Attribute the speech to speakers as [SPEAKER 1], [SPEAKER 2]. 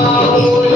[SPEAKER 1] Oh.